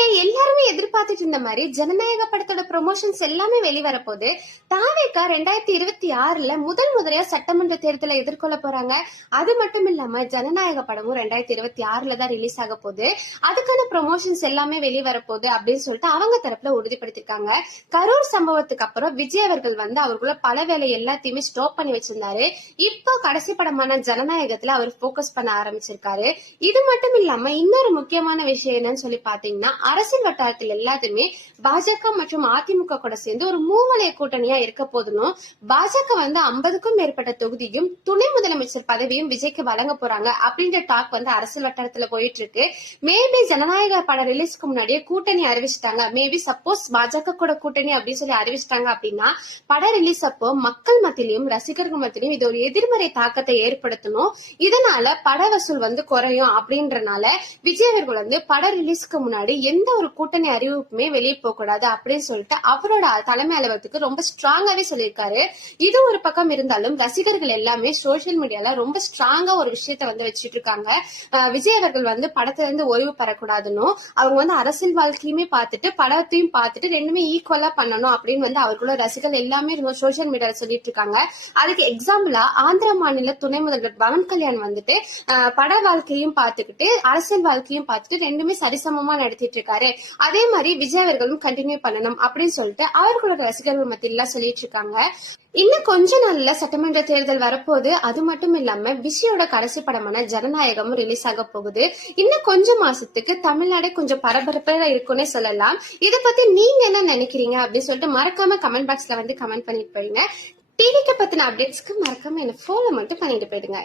வீட்ல எல்லாருமே எதிர்பார்த்துட்டு இருந்த மாதிரி ஜனநாயக படத்தோட ப்ரொமோஷன்ஸ் எல்லாமே வெளிவர போது தாவேகா 2026ல முதல் சட்டமன்ற தேர்தலை எதிர்கொள்ள போறாங்க. அது மட்டும் இல்லாம ஜனநாயக படமும் 2026ல தான் ரிலீஸ் ஆக போகுது. அதுக்கான ப்ரொமோஷன்ஸ் எல்லாமே வெளிவர போகுது அப்படின்னு சொல்லிட்டு அவங்க தரப்புல உறுதிப்படுத்திருக்காங்க. கரூர் சம்பவத்துக்கு அப்புறம் விஜய் அவர்கள் அவருக்குள்ள பல வேலை எல்லாத்தையுமே ஸ்டாப் பண்ணி வச்சிருந்தாரு. இப்போ கடைசி படமான ஜனநாயகத்துல அவர் போக்கஸ் பண்ண ஆரம்பிச்சிருக்காரு. இது மட்டும் இல்லாம இன்னொரு முக்கியமான விஷயம் என்னன்னு சொல்லி பாத்தீங்கன்னா, அரசியல் வட்டாரத்தில் எல்லாத்துமே பாஜக மற்றும் அதிமுக கூட சேர்ந்து ஒரு மூவலைய கூட்டணியா இருக்க போதும். பாஜக 50க்கும் மேற்பட்ட தொகுதியும் துணை முதலமைச்சர் பதவியும் விஜய்க்கு வழங்க போறாங்க அப்படின்ற டாக் அரசியல் வட்டாரத்துல போயிட்டு இருக்கு. மேபி ஜனநாயக படம் ரிலீஸ்க்கு முன்னாடியே கூட்டணி அறிவிச்சிட்டாங்க. மேபி சப்போஸ் பாஜக கூட கூட்டணி அப்படின்னு சொல்லி அறிவிச்சிட்டாங்க அப்படின்னா படம் ரிலீஸ் அப்போ மக்கள் மத்தியிலும் ரசிகர்கள் மத்தியிலும் இது ஒரு எதிர்மறை தாக்கத்தை ஏற்படுத்தணும். இதனால பட வசூல் குறையும் அப்படின்றனால விஜய் அவர்கள் பட ரிலீஸ்க்கு முன்னாடி எந்த ஒரு கூட்டணி அறிவிப்புமே வெளியே போக கூடாது அப்படின்னு சொல்லிட்டு அவரோட தலைமை அலுவலகத்துக்கு ரொம்ப ஸ்ட்ராங்காவே சொல்லியிருக்காரு. இது ஒரு பக்கம் இருந்தாலும் ரசிகர்கள் எல்லாமே சோசியல் மீடியால ரொம்ப ஸ்ட்ராங்கா ஒரு விஷயத்த வச்சுட்டு இருக்காங்க. விஜய் அவர்கள் படத்துல இருந்து ஓய்வு பெறக்கூடாதுன்னு, அவங்க அரசியல் வாழ்க்கையுமே பார்த்துட்டு படத்தையும் பார்த்துட்டு ரெண்டுமே ஈக்குவலா பண்ணணும் அப்படின்னு அவர்களோட ரசிகர்கள் எல்லாமே சோசியல் மீடியால சொல்லிட்டு இருக்காங்க. அதுக்கு எக்ஸாம்பிளா ஆந்திரா மாநில துணை முதல்வர் பவன் கல்யாண் பட வாழ்க்கையும் பார்த்துக்கிட்டு அரசியல் வாழ்க்கையும் பார்த்துட்டு ரெண்டுமே சரிசமமா நடத்திட்டு இருக்காரு. அதே மாதிரி விஜய் அவர்களும் கண்டினியூ பண்ணணும் அப்படின்னு சொல்லிட்டு அவர்களோட ரசிகர்கள் மத்தியில சொல்லிட்டு இருக்காங்க. இன்னும் கொஞ்ச நாள்ல சட்டமன்ற தேர்தல் வரப்போகுது. அது மட்டும் இல்லாம விஜயோட கடைசி படமான ஜனநாயகமும் ரிலீஸ் ஆக போகுது. இன்னும் கொஞ்சம் மாசத்துக்கு தமிழ்நாடு கொஞ்சம் பரபரப்பா இருக்கும்னே சொல்லலாம். இத பத்தி நீங்க என்ன நினைக்கிறீங்க அப்படின்னு சொல்லிட்டு மறக்காம கமெண்ட் பாக்ஸ்ல கமெண்ட் பண்ணிட்டு போயிடுங்க. டிவிக்கு பத்தின அப்டேட்ஸ்க்கு மறக்காம என்ன ஃபாலோ மட்டும் பண்ணிட்டு போயிடுங்க.